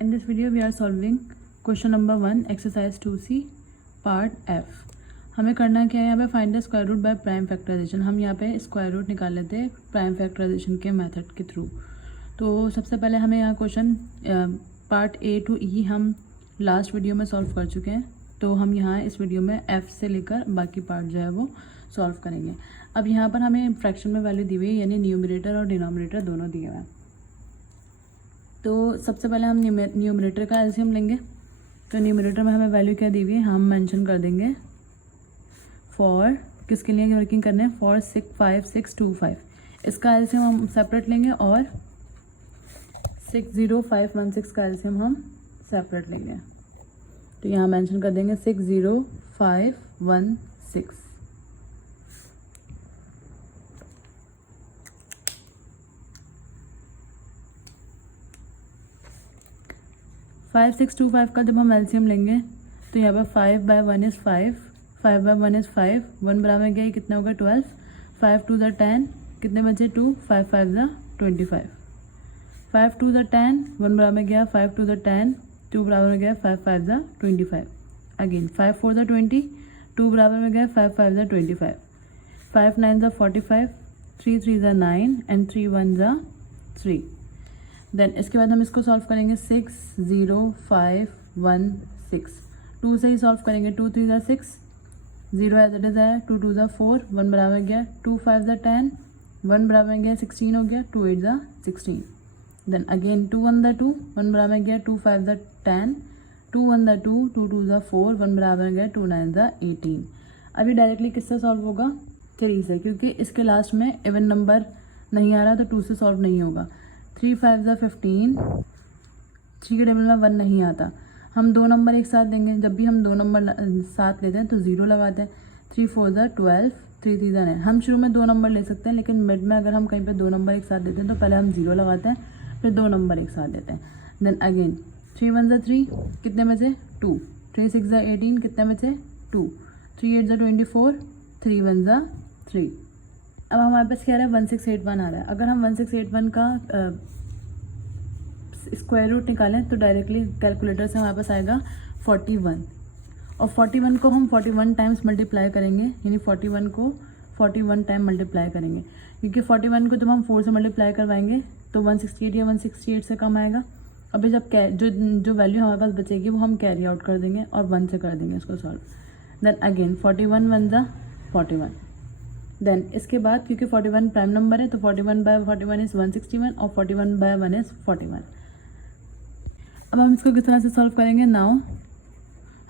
In this video we are solving question number 1 exercise 2C part F। हमें करना क्या है, यहाँ पे find the square root by prime factorisation. हम यहाँ पे स्क्वायर रूट निकाल लेते हैं प्राइम फैक्टराइजेशन के मेथड के थ्रू। तो सबसे पहले हमें यहाँ question part A to E हम लास्ट वीडियो में सॉल्व कर चुके हैं, तो हम यहाँ इस वीडियो में F से लेकर बाकी पार्ट जो है वो सॉल्व करेंगे। अब यहाँ पर हमें फ्रैक्शन में वैल्यू दी हुई है, यानी न्यूमरेटर और डिनोमिनेटर दोनों दिए हुए हैं। तो सबसे पहले हम न्यूमरेटर का एलसीएम लेंगे। तो न्यूमरेटर में हमें वैल्यू क्या दी हुई है, हम मेंशन कर देंगे फॉर, किसके लिए वर्किंग करने हैं, फॉर 5625। इसका एलसीएम हम सेपरेट लेंगे और 60516 का एलसीएम हम सेपरेट लेंगे। तो यहाँ मेंशन कर देंगे 60516। 5625 का जब हम एलसीएम लेंगे तो यहाँ पर 5/1 इज़ 5, 5/1 इज़ 5, 1 बराबर गया, कितना होगा 12, 5 2 ज़ा 10, कितने बचे 2, 5 5 ज़ा 25, 5 2 ज़ा 10, 1 बराबर गया, 5 2 ज़ा 10, 2 बराबर गया, 5 5 ज़ा 25, अगेन 5 4 ज़ा 20, 2 बराबर में गया, 5 5 ज़ा 25, 5 9 ज़ा 45, 3 3 ज़ा 9 एंड 3 1 ज़ा 3। देन इसके बाद हम इसको सॉल्व करेंगे 60516, 2 से ही सॉल्व करेंगे। 2 3 ज़ा 6, 0 एज इट इज़ है, 2 2 ज़ा 4, 1 बराबर गया, 2 5 ज़ा 10, 1 बराबर गया 16 हो गया, 2 8 ज़ा 16। देन अगेन 2 1 ज़ा 2, 1 बराबर गया, 2 5 ज़ा 10, 2 1 ज़ा 2, 2 2 ज़ा 4, 1 बराबर गया, 2 9 ज़ा 18। अभी डायरेक्टली किससे सॉल्व होगा, 3 से, क्योंकि इसके लास्ट में इवन नंबर नहीं आ रहा तो 2 से सॉल्व नहीं होगा। 3 5 ज़ा 15, 3 के टेबल में 1 नहीं आता, हम 2 नंबर एक साथ देंगे। जब भी हम 2 नंबर साथ लेते हैं तो 0 लगाते हैं। 3 4 ज़ा 12, 3 3 ज़ा 9। हम शुरू में 2 नंबर ले सकते हैं, लेकिन मिड में अगर हम कहीं पे 2 नंबर एक साथ देते हैं तो पहले हम 0 लगाते हैं, फिर 2 नंबर एक साथ देते हैं। देन अगेन 3 1 ज़ा 3, कितने बचे 2, 3 6 ज़ा 18, कितने बचे 2, 3 8 ज़ा 24, 3 1 ज़ा 3। अब हमारे पास क्या आ रहा है, 1681 आ रहा है। अगर हम 1681 का स्क्वायर रूट निकालें तो डायरेक्टली कैलकुलेटर से हमारे पास आएगा 41, और 41 को हम 41 टाइम्स मल्टीप्लाई करेंगे, यानी 41 को 41 टाइम मल्टीप्लाई करेंगे, क्योंकि 41 को जब हम 4 से मल्टीप्लाई करवाएंगे तो 168 या 168 से कम आएगा। अभी जब जो वैल्यू हमारे पास बचेगी वो हम कैरी आउट कर देंगे और 1 से कर देंगे इसको सॉल्व। देन अगेन 41 1 ज़ा 41। देन इसके बाद क्योंकि 41 प्राइम नंबर है तो 41/41 इज़ 161 और 41/1 इज़ 41। अब हम इसको किस तरह से सॉल्व करेंगे, नाउ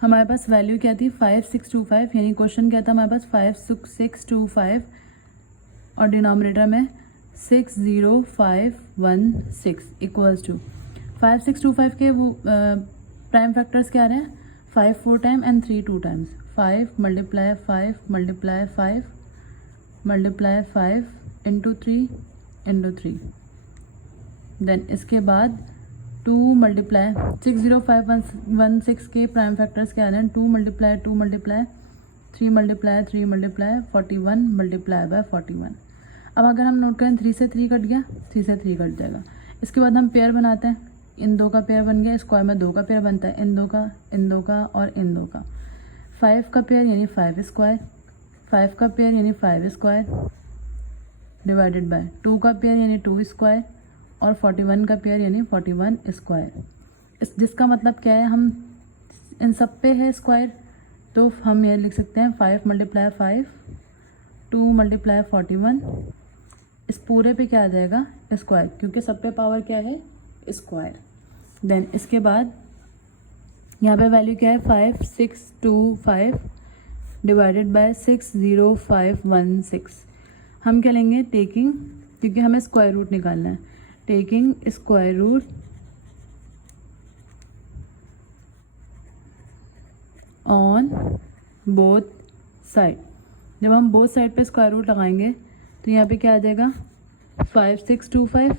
हमारे पास वैल्यू क्या थी 5625, यानी क्वेश्चन क्या था हमारे पास 5625 और डिनोमिनेटर में 60516 इक्वल्स टू 5625 के वो प्राइम फैक्टर्स क्या आ रहे हैं, 5 4 time and 3 2 times, 5 multiply 5 multiply 5 multiply 5 into 3 into 3। Then इसके बाद 2 मल्टीप्लाई 60516 के प्राइम फैक्टर्स क्या आ रहे हैं, 2 multiply 2 multiply 3 multiply 3 multiply 41 multiply by 41। अब अगर हम नोट करें 3 से 3 कट गया, 3 से 3 कट जाएगा। इसके बाद हम पेयर बनाते हैं, इन 2 का पेयर बन गया, स्क्वायर में 2 का पेयर बनता है, इन 2 का, इन 2 का और इन 2 का। 5 का पेयर यानी 5 स्क्वायर, 5 का पेयर यानी 5 स्क्वायर डिवाइडेड बाय 2 का पेयर यानी 2 स्क्वायर और 41 का पेयर यानी 41 स्क्वायर। जिसका मतलब क्या है, हम इन सब पे है स्क्वायर, तो हम ये लिख सकते हैं 5 मल्टीप्लाई 5, 2 मल्टीप्लाई 41, इस पूरे पे क्या आ जाएगा स्क्वायर, क्योंकि सब पे पावर क्या है स्क्वायर। देन इसके बाद यहाँ पे वैल्यू क्या है 5625 डिवाइडेड बाय 60516। हम क्या लेंगे टेकिंग, क्योंकि हमें स्क्वायर रूट निकालना है, taking square root on both side. जब हम बोथ साइड पे स्क्वायर रूट लगाएंगे तो यहाँ पे क्या आ जाएगा 5625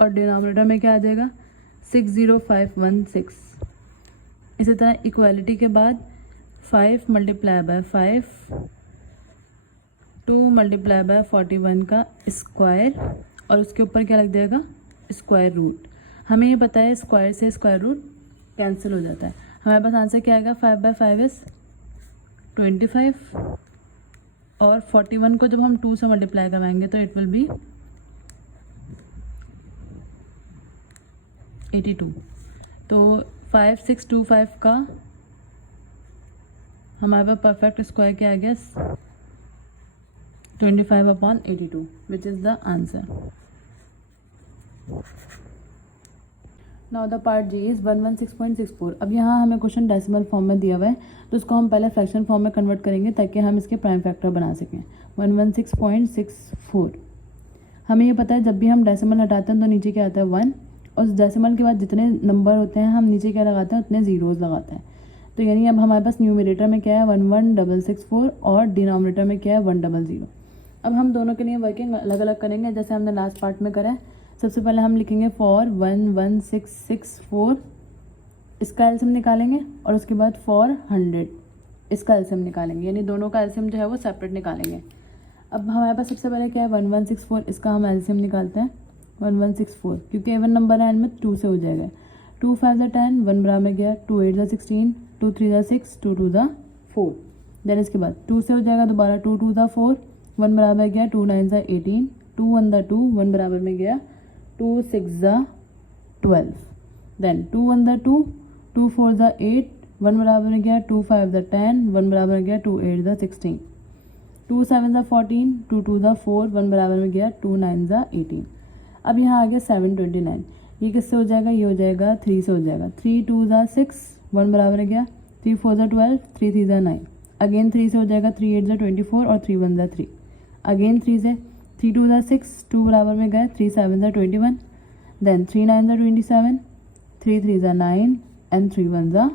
और डिनोमिनेटर में क्या आ जाएगा 60516। इसी तरह इक्वालिटी के बाद 5 मल्टीप्लाई बाय 5, 2 मल्टीप्लाई बाय 41 का स्क्वायर और उसके ऊपर क्या लग जाएगा स्क्वायर रूट। हमें ये पता है स्क्वायर से स्क्वायर रूट कैंसिल हो जाता है। हमारे पास आंसर क्या आएगा, 5/5 इज 25 और 41 को जब हम 2 से मल्टीप्लाई करवाएंगे तो इट विल बी 82। तो 5625 का हमारे पास परफेक्ट स्क्वायर क्या आ गया, 25/82 which is the answer. Now the part G is 116.64। अब यहाँ हमें क्वेश्चन डेसिमल फॉर्म में दिया हुआ है, तो उसको हम पहले फ्रैक्शन फॉर्म में कन्वर्ट करेंगे ताकि हम इसके प्राइम फैक्टर बना सकें। 116.64 हमें ये पता है जब भी हम डेसिमल हटाते हैं तो नीचे क्या आता है 1, और डेसिमल के बाद जितने नंबर होते हैं हम नीचे क्या लगाते हैं, उतने ज़ीरोज़ लगाते हैं। तो यानी अब हमारे पास न्यूमरेटर में क्या है 11664 और डिनोमिनेटर में क्या है 100। अब हम दोनों के लिए वर्किंग अलग अलग करेंगे जैसे हमने लास्ट पार्ट में करा है। सबसे पहले हम लिखेंगे फॉर 11664 इसका एलसीएम निकालेंगे, और उसके बाद फॉर 100 इसका एलसीएम निकालेंगे, यानी दोनों का एलसीएम जो है वो सेपरेट निकालेंगे। अब हमारे पास सबसे पहले क्या है 1164, इसका हम एलसीएम निकालते हैं 1164, क्योंकि इवन नंबर है में 2 से हो जाएगा। 2 5 ज़ा 10, 1 बराबर गया, 2 8 ज़ा 16, 2 3 ज़ा 6, 2 2 ज़ा 4। देन इसके बाद 2 से हो जाएगा दोबारा, 2 2 ज़ा 4, 1 बराबर गया, 2 9 ज़ा 18, 2 1 ज़ा 2, 1 बराबर में गया, 2 6 ज़ा 12। देन 2 1 ज़ा 2, 2 4 ज़ा 8, 1 बराबर में गया, 2 5 ज़ा 10, 1 बराबर में गया, 2 8 ज़ा 16, 2 7 ज़ा 14, 2 2 ज़ा 4, 1 बराबर में गया, 2 9 ज़ा 18। अब यहाँ आ गया 729, ये किससे हो जाएगा, ये हो जाएगा 3 से हो जाएगा। 3 2 ज़ा 6, 1 बराबर में गया, 3 4 ज़ा 12, 3 3 ज़ा 9, अगेन 3 से हो जाएगा, 3 8 ज़ा 24 और 3 1 ज़ा 3, अगेन 3 से, 3 2 ज़ा 6, 2 बराबर में गए, 3 7 ज़ा 21, देन 3 9 ज़ा 27, 3 3 ज़ा 9 एंड 3 1 ज़ा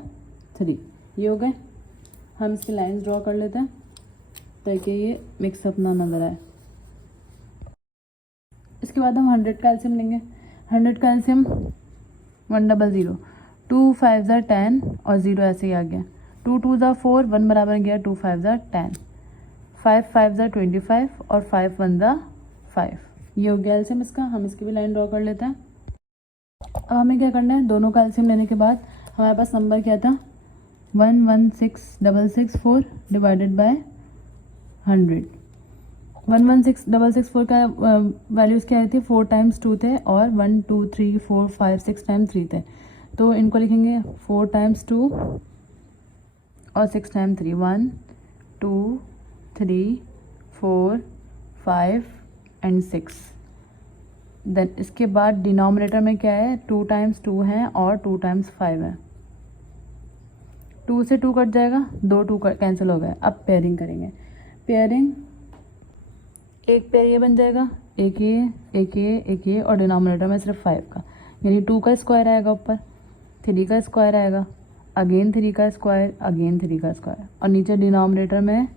3। ये हो गए। हम इसकी लाइन्स ड्रॉ कर लेते हैं ताकि ये मिक्सअप ना नजर आए। इसके बाद हम 100 का एलसीएम लेंगे। 100 का एलसीएम 100, 2 5 ज़ा 10 और 0 ऐसे ही आ गया, 2 2 ज़ा 4, 1 बराबर गया, 2 5 ज़ा 10, 5 5 ज़ा 25 और 5 1 ज़ा 5। ये हो गया एलसीएम इसका। हम इसकी भी लाइन ड्रॉ कर लेते हैं। अब हमें क्या करना है, दोनों का एलसीएम लेने के बाद हमारे पास नंबर क्या था 11664 डिवाइडेड बाय 100। 11664 का वैल्यूज़ क्या थे, 4 टाइम्स 2 थे और 1 2 3 4 5 6 टाइम्स 3 थे। तो इनको लिखेंगे 4 टाइम्स 2 और 6 टाइम्स 3, 1 2 3 4 5 एंड 6। देन इसके बाद डिनोमिनेटर में क्या है, 2 टाइम्स 2 है और 2 टाइम्स 5 है। 2 से 2 कट जाएगा, 2 2 कैंसिल हो गए। अब पेयरिंग करेंगे। पेयरिंग, एक पेयर ये बन जाएगा, एक ये और डिनोमिनेटर में सिर्फ 5 का, यानी 2 का स्क्वायर आएगा, ऊपर 3 का स्क्वायर आएगा, अगेन 3 का स्क्वायर, अगेन 3 का स्क्वायर, और नीचे डिनोमिनेटर में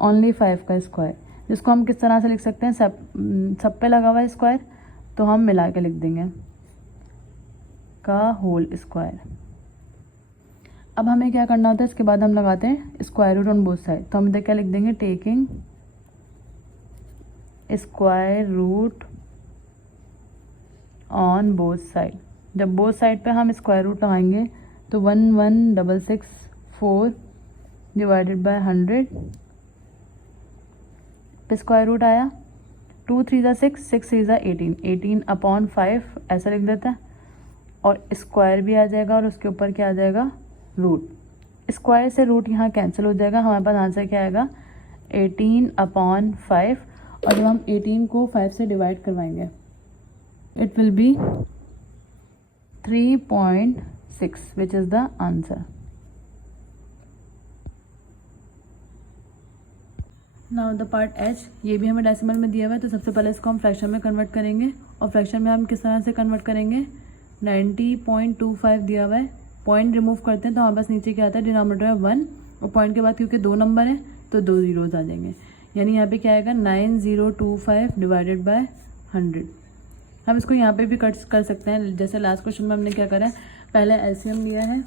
ओनली 5 का स्क्वायर। जिसको हम किस तरह से लिख सकते हैं, सब पे लगा हुआ है स्क्वायर, तो हम मिला के लिख देंगे का होल स्क्वायर। अब हमें क्या करना होता है, इसके बाद हम लगाते हैं square root on both side. तो हम इधर क्या लिख देंगे, taking square root on both side. जब बोथ साइड पे हम स्क्वायर रूट लगाएंगे तो 11664 डिवाइडेड बाय 100 पे स्क्वायर रूट आया। 2 3 ज़ा 6, 6 3 ज़ा 18, 18 अपॉन 5 ऐसा लिख देता है, और स्क्वायर भी आ जाएगा और उसके ऊपर क्या आ जाएगा, रूट। स्क्वायर से रूट यहाँ कैंसिल हो जाएगा। हमारे पास आंसर क्या आएगा, 18 अपॉन 5, और जब हम 18 को 5 से डिवाइड करवाएंगे it will be 3.6 which is the answer. Now the part H, ये भी हमें डेसिमल में दिया हुआ है, तो सबसे पहले इसको हम फ्रैक्शन में कन्वर्ट करेंगे। और फ्रैक्शन में हम किस तरह से कन्वर्ट करेंगे, 90.25 दिया हुआ है, पॉइंट रिमूव करते हैं तो हमारे पास नीचे क्या आता है, डिनोमिनेटर है 1 और पॉइंट के बाद क्योंकि 2 नंबर हैं तो 2 जीरोज आ जाएंगे, यानी यहाँ पे क्या आएगा 9025 डिवाइडेड बाय 100। हम इसको यहाँ पे भी कट कर सकते हैं, जैसे लास्ट क्वेश्चन में हमने क्या करा है, पहले एलसीएम लिया है,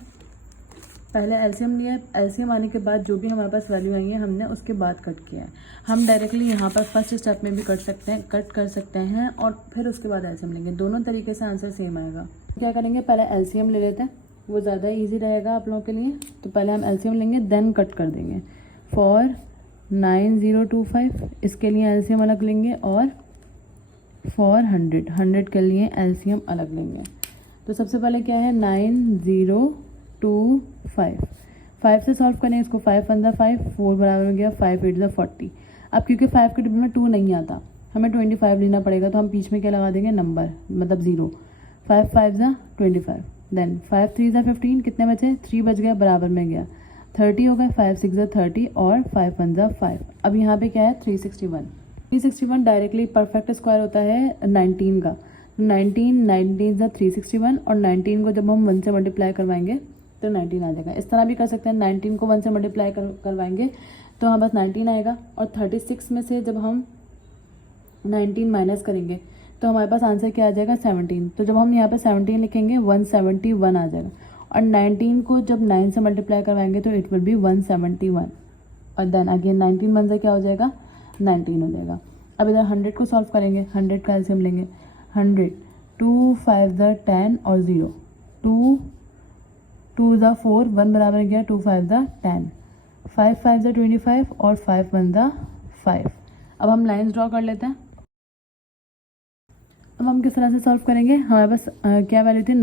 पहले एलसीएम लिया, एलसीएम आने के बाद जो भी हमारे पास वैल्यू आई है हमने उसके बाद कट किया है। हम डायरेक्टली यहाँ पर फर्स्ट स्टेप में भी कट कर सकते हैं और फिर उसके बाद एलसीएम लेंगे। दोनों तरीके से आंसर सेम आएगा। क्या करेंगे, पहले एलसीएम ले लेते हैं, वो ज़्यादा ईजी रहेगा आप लोगों के लिए। तो पहले हम एलसीएम लेंगे देन कट कर देंगे। फॉर 9025 इसके लिए एलसीएम अलग लेंगे और फॉर 100 के लिए एलसीएम अलग लेंगे। तो सबसे पहले क्या है 9025, 5 से सॉल्व करेंगे इसको। 5 1 5, 4 बराबर हो गया 5 8 40। अब क्योंकि 5 के डिब्बे में 2 नहीं आता, हमें 25 लेना पड़ेगा, तो हम बीच में क्या लगा देंगे नंबर, मतलब 0। 5 5 25, देन 5 3 15, कितने बचे 3 बच गया, बराबर में गया 30 हो गए। 5 6 30 और 5 1 5। अब यहाँ पे क्या है 361 डायरेक्टली परफेक्ट स्क्वायर होता है 19 का। 19 361 और 19 को जब हम 1 से मल्टीप्लाई करवाएंगे तो 19 आ जाएगा। इस तरह भी कर सकते हैं, 19 को 1 से मल्टीप्लाई करवाएंगे तो हाँ बस 19 आएगा। और 36 में से जब हम 19 माइनस करेंगे तो हमारे पास आंसर क्या आ जाएगा 17। तो जब हम यहाँ पे 17 लिखेंगे 171 आ जाएगा। और 19 को जब 9 से मल्टीप्लाई करवाएंगे तो इट विल बी 171 और देन अगेन 19 1 से क्या हो जाएगा 19 हो जाएगा। अब इधर 100 को सॉल्व करेंगे, 100 का एलसीएम लेंगे। 100 2 5 10 और 0, 2 2 4, 1 बराबर गया 2 5 10, 5 5 25 और 5 1 5। अब हम लाइन्स ड्रॉ कर लेते हैं। अब हम किस तरह से सॉल्व करेंगे, हमारे पास क्या वैल्यू थी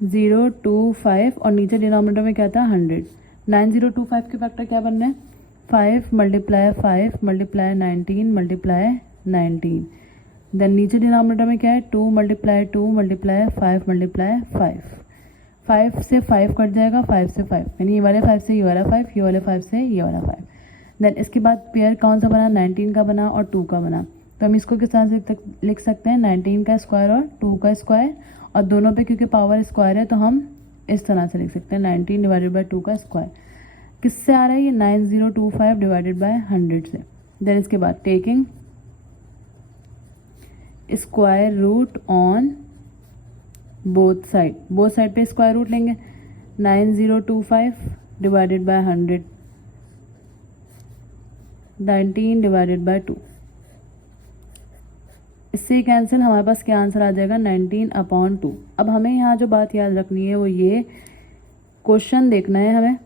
9025 और नीचे डिनोमिनेटर में क्या था 100। 9025 के फैक्टर क्या बनने हैं 5 मल्टीप्लाई 5 मल्टीप्लाई 19 मल्टीप्लाई 19। देन नीचे डिनोमिनेटर में क्या है 2 मल्टीप्लाई 2 मल्टीप्लाई 5 मल्टीप्लाई 5। 5 से 5 कट जाएगा, 5 से 5 यानी ये वाले 5 से ये वाला 5, ये वाले 5 से ये वाला 5। देन इसके बाद पेयर कौन सा बना 19 का बना और 2 का बना। तो हम इसको किस तरह से लिख सकते हैं 19 का स्क्वायर और 2 का स्क्वायर, और दोनों पे क्योंकि पावर स्क्वायर है तो हम इस तरह से लिख सकते हैं 19 डिवाइडेड बाई 2 का स्क्वायर। किससे आ रहा है ये 9025 डिवाइडेड बाय 100 से। देन इसके बाद taking square root on both side पे स्क्वायर रूट लेंगे। 9025 डिवाइडेड बाय 100, 19 डिवाइडेड बाय 2। इससे कैंसिल, हमारे पास क्या आंसर आ जाएगा 19/2। अब हमें यहाँ जो बात याद रखनी है वो ये, क्वेश्चन देखना है हमें।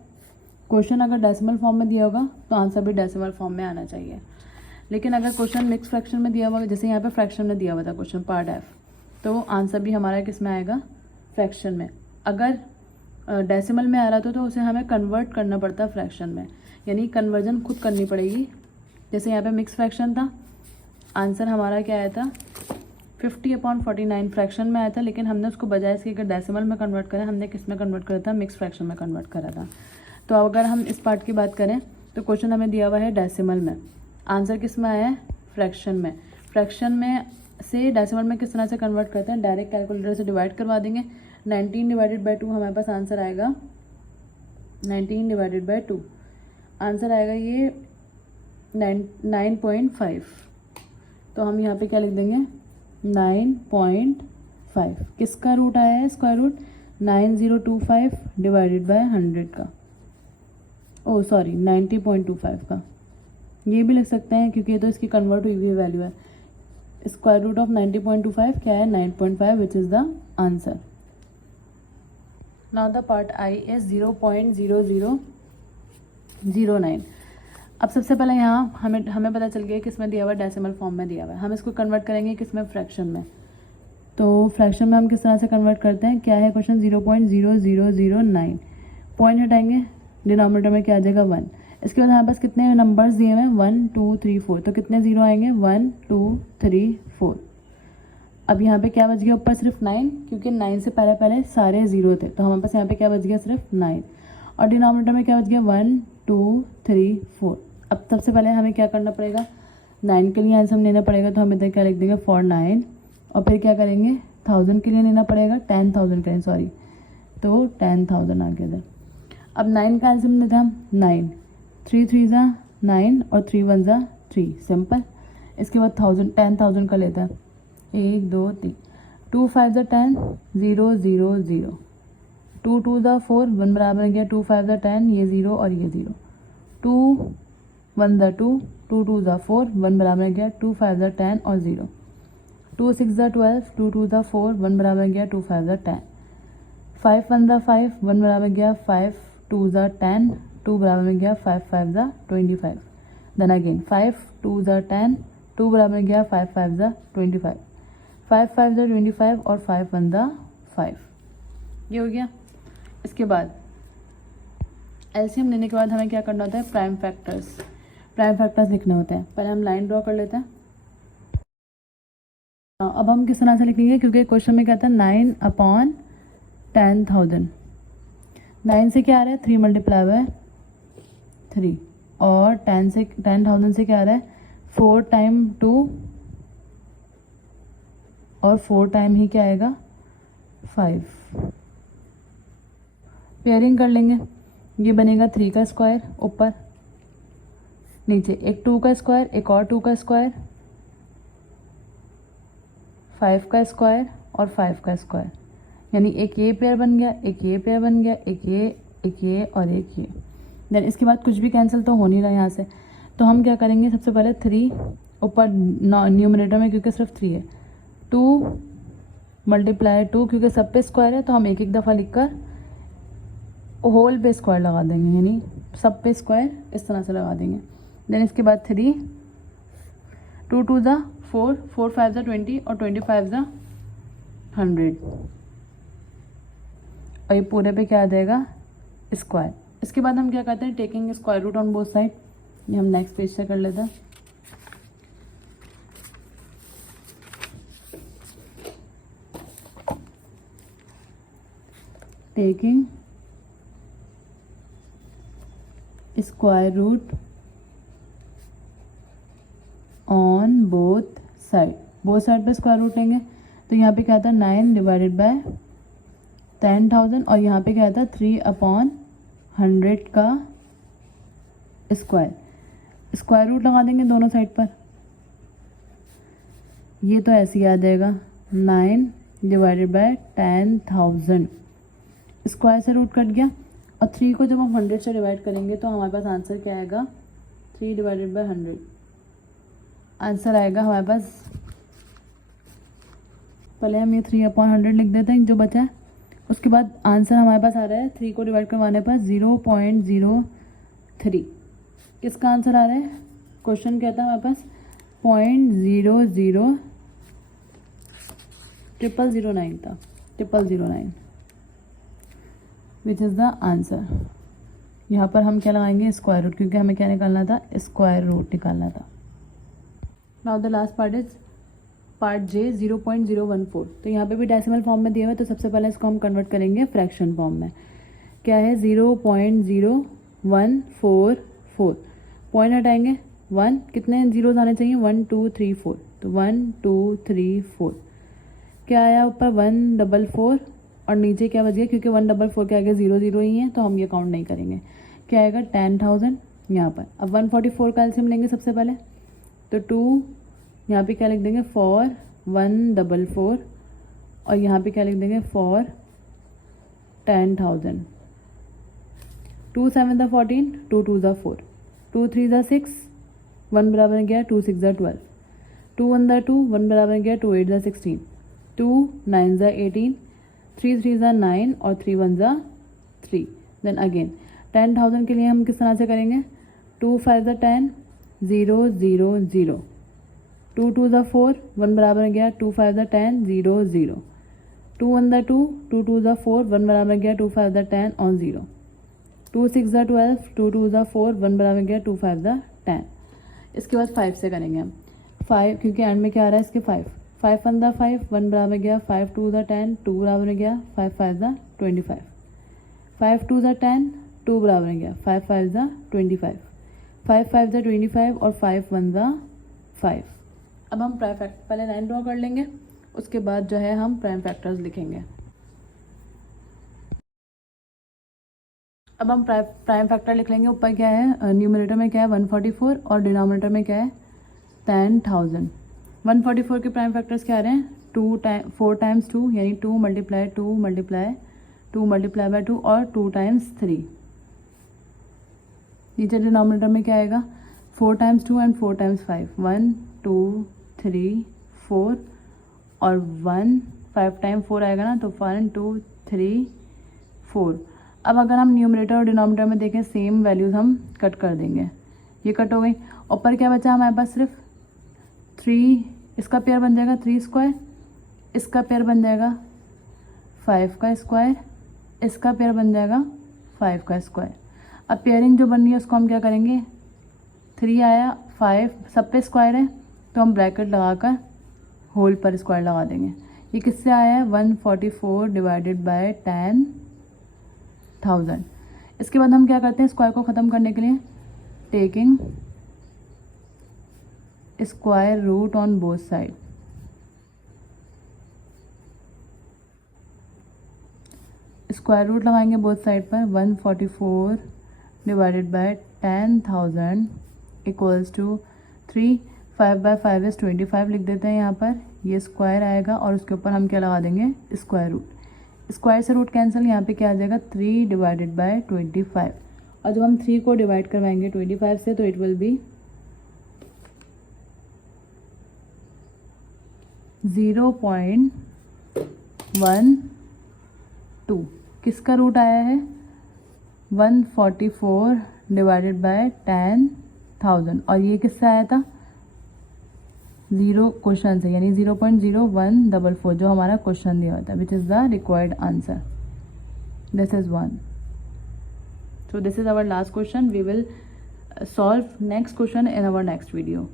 क्वेश्चन अगर डेसिमल फॉर्म में दिया होगा तो आंसर भी डेसिमल फॉर्म में आना चाहिए। लेकिन अगर क्वेश्चन मिक्स फ्रैक्शन में दिया हुआ, जैसे यहाँ पे फ्रैक्शन में दिया हुआ था क्वेश्चन पार्ट एफ, तो आंसर भी हमारा किस में आएगा फ्रैक्शन में। अगर डेसिमल में आ रहा था तो उसे हमें कन्वर्ट करना पड़ता फ्रैक्शन में, यानी कन्वर्जन खुद करनी पड़ेगी। जैसे यहाँ पे मिक्स फ्रैक्शन था, आंसर हमारा क्या आया था 50/49 फ्रैक्शन में आया था, लेकिन हमने उसको बजाय इसके अगर डेसिमल में कन्वर्ट करें, हमने किस में कन्वर्ट करा था मिक्स फ्रैक्शन में कन्वर्ट करा था। तो अगर हम इस पार्ट की बात करें तो क्वेश्चन हमें दिया हुआ है डेसिमल में, आंसर किस में आया है फ्रैक्शन में। फ्रैक्शन में से डेसिमल में किस तरह से कन्वर्ट करते हैं, डायरेक्ट कैलकुलेटर से डिवाइड करवा देंगे। 19 डिवाइडेड बाई 2 हमारे पास आंसर आएगा 19 डिवाइडेड बाई 2, आंसर आएगा ये 9.5। तो हम यहाँ पे क्या लिख देंगे 9.5। किसका रूट आया है स्क्वायर रूट 9025 डिवाइडेड बाय 100 का, ओ सॉरी 90.25 का। ये भी लिख सकते हैं क्योंकि ये तो इसकी कन्वर्ट हुई हुई वैल्यू है। स्क्वायर रूट ऑफ 90.25 क्या है 9.5 विच is the answer. Now the part I is 0.0009। अब सबसे पहले यहाँ हमें पता चल गया किस में दिया हुआ है डेसिमल फॉर्म में दिया हुआ है। हम इसको कन्वर्ट करेंगे किस में फ्रैक्शन में। तो फ्रैक्शन में हम किस तरह से कन्वर्ट करते हैं, क्या है क्वेश्चन 0.0009, पॉइंट हटाएंगे, डिनोमिनेटर में क्या आ जाएगा 1। इसके बाद हमारे पास कितने नंबर्स दिए हुए हैं 1 2 3 4, तो कितने जीरो आएंगे 1 2 3 4। अब यहाँ पे क्या बच गया ऊपर सिर्फ 9, क्योंकि 9 से पहले सारे जीरो थे, तो हमारे पास यहाँ पे क्या बच गया सिर्फ 9। और डिनोमिनेटर में क्या बच गया 1 2 3 4। अब सबसे पहले हमें क्या करना पड़ेगा 9 के लिए आंसर लेना पड़ेगा, तो हम इधर क्या लिख देंगे फॉर 9। और फिर क्या करेंगे 1000 के लिए लेना पड़ेगा, 10,000 करें सॉरी, तो 10,000 आ गया इधर। अब 9 का आंसर लेते हैं हम 9, 3 3 9 और 3 1 3, सिंपल। इसके बाद 10,000 का लेता है 1 2 3, 2 5 10, 0 0 0, 2 2 ज़ा 4, 1 बराबर हो गया 2 5 ज़ा 10, ये 0 और ये 0, 2 1 ज़ा 2, 2 2 ज़ा 4, 1 बराबर हो गया 2 5 ज़ा 10 और 0, 2 6 ज़ा 12, 2 2 ज़ा 4, 1 बराबर हो गया 2 5 ज़ा 10, 5 1 ज़ा 5, 1 बराबर हो गया 5 2 ज़ा 10, 2 बराबर हो गया 5 5 ज़ा 25, देन अगेन 5 2 ज़ा 10, 2 बराबर हो गया 5 5 ज़ा 25, 5 5 ज़ा 25 और 5 1 ज़ा 5, ये हो गया। इसके बाद एलसीएम लेने के बाद हमें क्या करना होता है, प्राइम फैक्टर्स लिखने होते हैं। पहले हम लाइन ड्रॉ कर लेते हैं। अब हम किस तरह से लिखेंगे, क्योंकि क्वेश्चन में कहता है 9/10,000, 9 से क्या आ रहा है 3 मल्टीप्लाई बाय 3, और 10,000 से क्या आ रहा है 4 टाइम 2, और 4 टाइम ही क्या आएगा 5। पेयरिंग कर लेंगे, ये बनेगा 3 का स्क्वायर ऊपर, नीचे एक 2 का स्क्वायर, एक और 2 का स्क्वायर, 5 का स्क्वायर और 5 का स्क्वायर, यानी एक ये पेयर बन गया, एक ये पेयर बन गया, एक ये और एक ये। देन इसके बाद कुछ भी कैंसिल तो हो नहीं रहा यहाँ से, तो हम क्या करेंगे, सबसे पहले 3 ऊपर न्यूमरेटर में क्योंकि सिर्फ 3 है, 2 मल्टीप्लाई 2, क्योंकि सब पे स्क्वायर है तो हम एक एक दफ़ा लिखकर होल पे स्क्वायर लगा देंगे, यानी सब पे स्क्वायर इस तरह से लगा देंगे। देन इसके बाद 3, 2 2 ज़ा 4, 4 5 ज़ा 20 और 25 ज़ा 100, और ये पूरे पे क्या आ जाएगा स्क्वायर। इसके बाद हम क्या करते हैं, taking square root on both side, ये हम नेक्स्ट पेज से कर लेते हैं। Taking square root on both side पे स्क्वायर रूट लेंगे, तो यहाँ पे क्या आता है 9 डिवाइडेड बाय 10,000, और यहाँ पे क्या आता है 3/100 का स्क्वायर रूट लगा देंगे दोनों साइड पर, ये तो ऐसे ही आ जाएगा 9 डिवाइडेड बाय 10,000, स्क्वायर से रूट कट गया, और 3 को जब हम 100 से डिवाइड करेंगे तो हमारे पास आंसर क्या आएगा 3 डिवाइडेड बाय 100, आंसर आएगा हमारे पास, पहले हम ये 3/100 लिख देते हैं जो बचा है, उसके बाद आंसर हमारे पास आ रहा है 3 को डिवाइड करवाने पर 0.03, किसका आंसर आ रहा है, क्वेश्चन कहता है हमारे पास 0.000009 था, 0009, विच इज़ द आंसर। यहाँ पर हम क्या लगाएंगे स्क्वायर रूट, क्योंकि हमें क्या निकालना था, स्क्वायर रूट निकालना था। Now the last part is part J 0.014, तो यहाँ पे भी डेसिमल फॉर्म में दिया हुआ है, तो सबसे पहले इसको हम कन्वर्ट करेंगे फ्रैक्शन फॉर्म में। क्या है 0.0144, पॉइंट हटाएंगे 1, कितने जीरोज आने चाहिए 1 2 3 4, तो 1 2 3 4, क्या आया ऊपर 144, और नीचे क्या बच गया, क्योंकि 144 के आगे 0 0 ही है तो हम ये काउंट नहीं करेंगे, क्या आएगा 10,000 यहाँ पर। अब 144 का एलसीएम लेंगे सबसे पहले, तो 2 यहाँ पे क्या लिख देंगे फॉर 144, और यहाँ पे क्या लिख देंगे फॉर 10,000, 2 7 ज़ा 14, 2 2 ज़ा 4, 2 3 ज़ा 6, 1 बराबर गया 2 6 ज़ा 12, 2 1 ज़ा 2, 1 बराबर गया 2 8 ज़ा 16, 2 9 ज़ा 18, 3 3 ज़ा 9 और 3 1 ज़ा 3। देन अगेन 10,000 के लिए हम किस तरह से करेंगे, 2 5 ज़ा 10, 0 0 0, 2 2 ज़ा 4, 1 बराबर गया 2 5 ज़ा 10 0 0, 2 1 ज़ा 2, 2 2 ज़ा 4, 1 बराबर गया 2 5 ज़ा 10 और 0, 2 6 ज़ा 12, 2 2 ज़ा 4, 1 बराबर गया 2 5 ज़ा 10। इसके बाद 5 से करेंगे हम 5, क्योंकि एंड में क्या आ रहा है इसके 5 1 ज़ा 5, 1 बराबर गया 5 2 ज़ा 10, 2 बराबर गया 5 5 ज़ा 25, 5 2 ज़ा 10, 2 बराबर गया 5 5 ज़ा 25, 5 5 ज़ा 25 और 5 1 ज़ा 5। अब हम प्राइम फैक्टर पहले लाइन ड्रॉ कर लेंगे, उसके बाद जो है हम प्राइम फैक्टर्स लिखेंगे। अब हम प्राइम फैक्टर लिख लेंगे। ऊपर क्या है, न्यूमरेटर में क्या है 144 और डिनोमिनेटर में क्या है 10,000। 144 के प्राइम फैक्टर्स क्या आ रहे हैं 4 टाइम्स 2 यानी 2 मल्टीप्लाई 2 मल्टीप्लाई 2 मल्टीप्लाई बाय 2 और 2 टाइम्स 3। नीचे डिनोमिनेटर में क्या आएगा 4 टाइम्स 2 एंड 4 टाइम्स 5 1 2 3 4 और 1 5 टाइम 4 आएगा ना तो 1 2 3 4। अब अगर हम न्यूमरेटर और डिनोमिनेटर में देखें सेम वैल्यूज़ हम कट कर देंगे। ये कट हो गई। ऊपर क्या बचा हमारे पास सिर्फ 3, इसका पेयर बन जाएगा 3 स्क्वायर, इसका पेयर बन जाएगा 5 का स्क्वायर, इसका पेयर बन जाएगा 5 का स्क्वायर। अब पेयरिंग जो बन रही है उसको हम क्या करेंगे 3 आया 5 सब पे स्क्वायर है तो हम ब्रैकेट लगाकर होल पर स्क्वायर लगा देंगे। ये किससे आया है 144 डिवाइडेड बाय 10,000। इसके बाद हम क्या करते हैं स्क्वायर को ख़त्म करने के लिए taking square root on both side. Square root लगाएंगे बोथ साइड पर 144 divided by 10,000 equals to 3 5 by 5 is 25 लिख देते हैं यहाँ पर। ये स्क्वायर आएगा और उसके ऊपर हम क्या लगा देंगे स्क्वायर रूट। स्क्वायर से रूट कैंसिल, यहाँ पे क्या आ जाएगा 3 डिवाइडेड बाय 25। और जब हम 3 को डिवाइड करवाएंगे 25 से तो इट विल बी 0.12। किसका रूट आया है 144 डिवाइडेड बाय 10,000 और ये किससे आया था 0 क्वेश्चन से यानी 0.0144 जो हमारा क्वेश्चन दिया होता है विच is the required answer. This is 1। So this is our last question. We will solve next question in our next video.